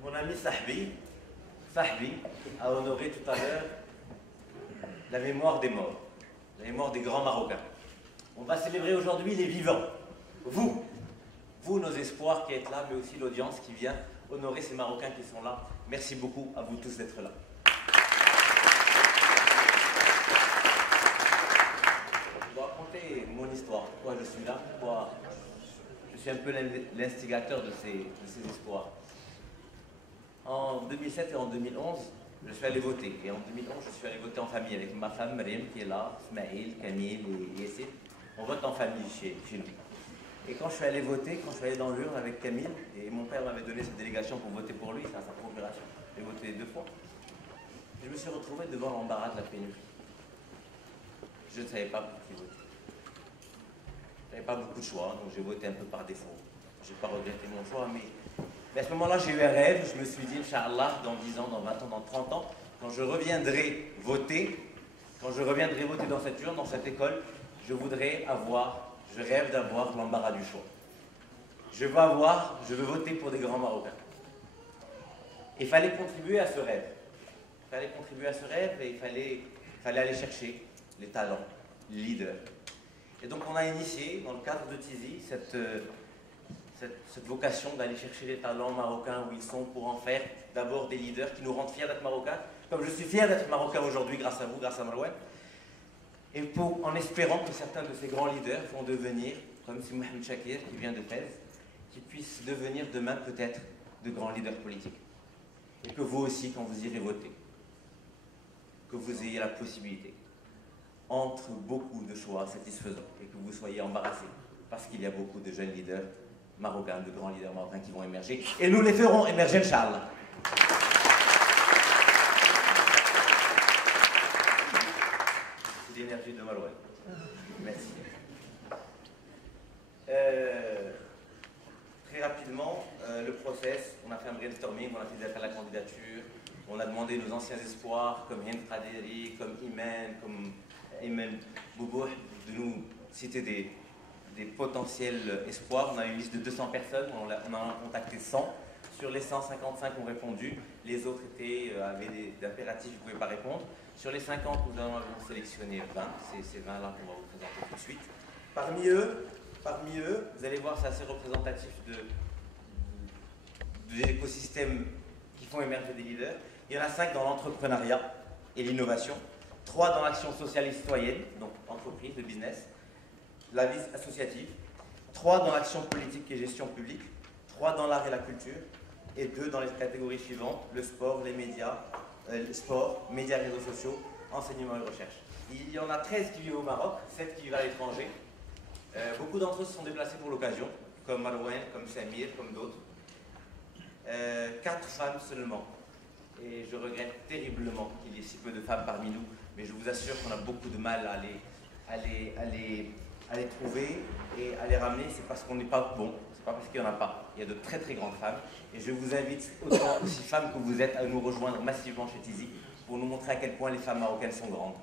Mon ami Sahbi a honoré tout à l'heure la mémoire des morts, la mémoire des grands Marocains. On va célébrer aujourd'hui les vivants. Vous, nos espoirs qui êtes là, mais aussi l'audience qui vient honorer ces Marocains qui sont là. Merci beaucoup à vous tous d'être là. Je vais raconter mon histoire, pourquoi je suis là, pourquoi je suis un peu l'instigateur de ces espoirs. En 2007 et en 2011, je suis allé voter. Et en 2011, je suis allé voter en famille avec ma femme, Mariam, qui est là, Ismaël, Camille et Yassine. On vote en famille chez nous. Et quand je suis allé voter, quand je suis allé dans l'urne avec Camille, et mon père m'avait donné cette délégation pour voter pour lui, c'est à sa procuration. J'ai voté 2 fois. Je me suis retrouvé devant l'embarras de la pénurie. Je ne savais pas pour qui voter. Je n'avais pas beaucoup de choix, donc j'ai voté un peu par défaut. Je n'ai pas regretté mon choix, mais à ce moment-là, j'ai eu un rêve. Je me suis dit, Inch'Allah, dans 10 ans, dans 20 ans, dans 30 ans, quand je reviendrai voter dans cette urne, dans cette école, je rêve d'avoir l'embarras du choix. Je veux voter pour des grands Marocains. Il fallait contribuer à ce rêve. Et il fallait aller chercher les talents, les leaders. Et donc on a initié, dans le cadre de Tizi, cette vocation d'aller chercher les talents marocains où ils sont pour en faire d'abord des leaders qui nous rendent fiers d'être marocains, comme je suis fier d'être marocain aujourd'hui grâce à vous, grâce à Marouane, et en espérant que certains de ces grands leaders vont devenir, comme si Mohamed Chakir qui vient de Fès, qui puissent devenir demain peut-être de grands leaders politiques. Et que vous aussi, quand vous irez voter, que vous ayez la possibilité, entre beaucoup de choix satisfaisants, et que vous soyez embarrassés, parce qu'il y a beaucoup de jeunes leaders marocains, de grands leaders marocains qui vont émerger, et nous les ferons émerger, Inch'Allah. C'est l'énergie de Marouane. Merci. Très rapidement, le process, on a fait un brainstorming, on a fait des appels à la candidature, on a demandé nos anciens espoirs, comme Hind Qaderi, comme Iman, comme Ayman Boubouh, de nous citer des potentiels espoirs. On a une liste de 200 personnes, on en a contacté 100. Sur les 155 ont répondu, les autres avaient des impératifs, ils ne pouvaient pas répondre. Sur les 50, nous avons sélectionné 20, c'est ces 20-là qu'on va vous présenter tout de suite. Parmi eux, vous allez voir, c'est assez représentatif de l'écosystème qui font émerger des leaders. Il y en a 5 dans l'entrepreneuriat et l'innovation, 3 dans l'action sociale et citoyenne, donc entreprise, le business, la vie associative, 3 dans l'action politique et gestion publique, 3 dans l'art et la culture, et 2 dans les catégories suivantes, le sport, les médias, médias, réseaux sociaux, enseignement et recherche. Il y en a 13 qui vivent au Maroc, 7 qui vivent à l'étranger. Beaucoup d'entre eux se sont déplacés pour l'occasion, comme Marouane, comme Samir, comme d'autres. 4 femmes seulement. Et je regrette terriblement qu'il y ait si peu de femmes parmi nous, mais je vous assure qu'on a beaucoup de mal à les trouver et à les ramener. C'est parce qu'on n'est pas bon, c'est pas parce qu'il n'y en a pas. Il y a de très très grandes femmes. Et je vous invite, autant aussi femmes que vous êtes, à nous rejoindre massivement chez Tizi pour nous montrer à quel point les femmes marocaines sont grandes.